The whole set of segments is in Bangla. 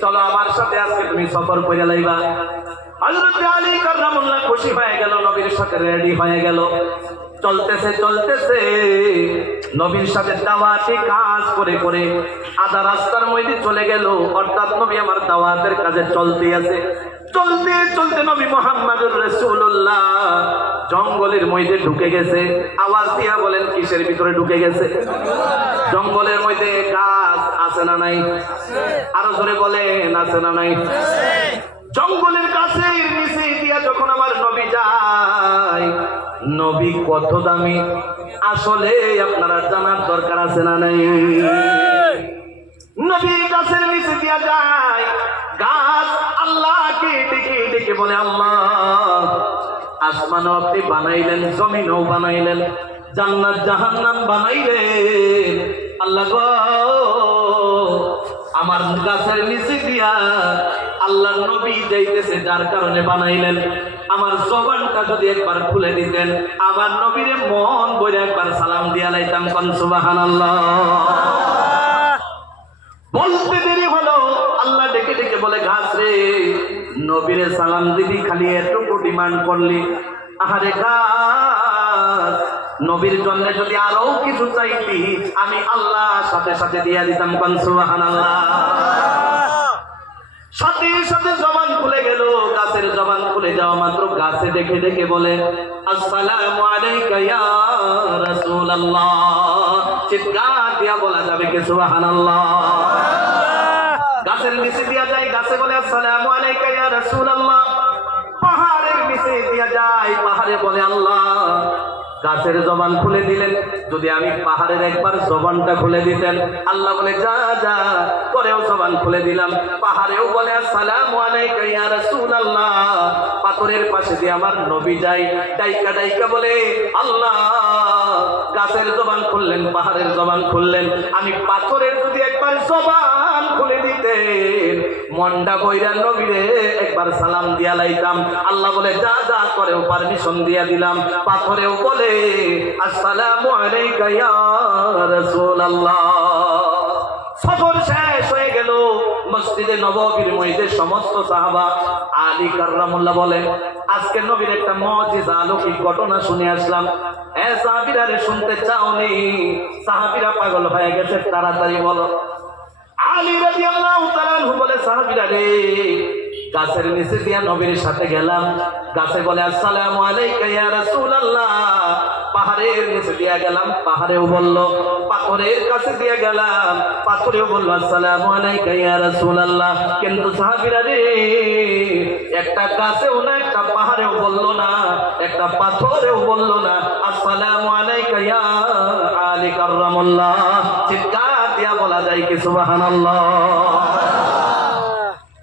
চলো আমার সাথে আজকে তুমি সফর করে লাইবা। হযরত আলী কাররামুল্লাহ খুশি হয়ে গেল, নবীর সাথে রেডি হয়ে গেল। চলতেছে চলতেছে। নবীর সাথে দাওয়াতি কাজ করে করে আধা রাস্তার মধ্যে চলে গেল। অর্থাৎ নবী আমার দাওয়াতের কাজে চলতে আছে। চলতে চলতে নবী মোহাম্মদুর রাসূলুল্লাহ জঙ্গলের মধ্যে ঢুকে গেছে। আওয়াজ দিয়া বলেন, কিসের ভিতরে ঢুকে গেছে? জঙ্গলের মধ্যে গাছ আছে না নাই? আরও জোরে বলেন, আছে না নাই? জঙ্গলের কাছে যখন আমার নবী যায়, নবী কত দামি? আসলে আপনারা জানার দরকার আছে না নাই? নবী গাছের নিচে দিয়া যায়, গাছ আল্লাহকে ডেকে ডেকে বলে আল্লাহ আসমানও আপনি বানাইলেন, জমিনও বানাইলেন, জান্নাত জাহান্নাম বানাইলেন। আল্লাহ আমার গাছের নিচে দিয়া আল্লাহ নবী যাইতেছে, যার কারণে বানাইলেন। আমার জবানটা যদি একবার খুলে দিতেন, আমার নবীর মন বইরে একবার সালাম দিয়া লাইতাম, কন সুবহানাল্লাহ। বলতে দেরি হলো, আল্লাহ ডেকে ডেকে বলে ঘাস রে, নবীরে সালাম দিবি, খালি এটুকু ডিমান্ড করলি। আহারে ঘাস নবীর জন্য যদি আরও কিছু চাইতি, আমি আল্লাহ সাথে সাথে দিয়া দিতাম কন সুবহানাল্লাহ। সাথে সাথে জবান খুলে গেল, গাছের জবান খুলে যাওয়া মাত্র গাছে দেখে দেখে বলে চিৎকার দিয়া বলা যাবে কি গাছের নিচে দিয়া যায়, গাছে বলে, আসসালামু আলাইকা ইয়া রাসূলুল্লাহ। পাহাড়ের নিচে দিয়া যায়, পাহাড়ে বলে, আল্লাহ গাছের জবান খুলে দিলেন। যদি আমি পাহাড়ের একবার জবানটা খুলে দিতেন। আল্লাহ বলে, যা যা। পরেও জবান খুলে দিলাম। পাহাড়েও বলে, আসসালামু আলাইকা পাথরের পাশে দিয়ে আমার নবী যায়, ডাইকা ডাইকা বলে, আল্লাহ, গাছের জবান খুললেন, পাহাড়ের জবান খুললেন। আমি পাথরের যদি একবার মন্ডা বইরা নবীরে একবার সালাম দিয়া লাইতাম। আল্লাহ বলে, যা যা করেও পারমিশন দিয়া দিলাম। পাথরেও বলে, আসসালামু আলাইকা ইয়া রাসূলুল্লাহ। সফর শেষ হয়ে গেল। মসজিদে নববীর মধ্যে সমস্ত সাহাবা, আলী কার্রামুল্লাহ বলেন আজকে নবীর একটা মজিজা আলৌকিক ঘটনা শুনে আসলাম। এ সাহাবিরা রে শুনতে চাওনি। সাহাবিরা পাগল হয়ে গেছে, তাড়াতাড়ি বলো। আলী রাদিয়াল্লাহু তাআলা গাছের নিচে দিয়া নবীর সাথে গেলাম। গাছে বলে, আসসালামু আলাইকা পাহাড়ের নিচে দিয়া গেলাম, পাহাড়েও বলল, পাথরের কাছে দিয়া গেলাম। পাথরেও বলল, আসসালামু আলাইকা ইয়া রাসূলুল্লাহ। কিন্তু সাহাবীরা রে, একটা গাছেও না, একটা পাহাড়েও বলল না, একটা পাথরেও বলল না, আসসালামু আলাইকা আলী কাররামুল্লাহ। চিৎকার দিয়া বলা যায় কি, সুবহানাল্লাহ।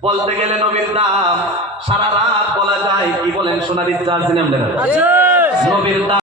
বলতে গেলে নবীর দাম সারা রাত বলা যায় কি বলেন সোনারি চার্জ আছে? নবীর দাম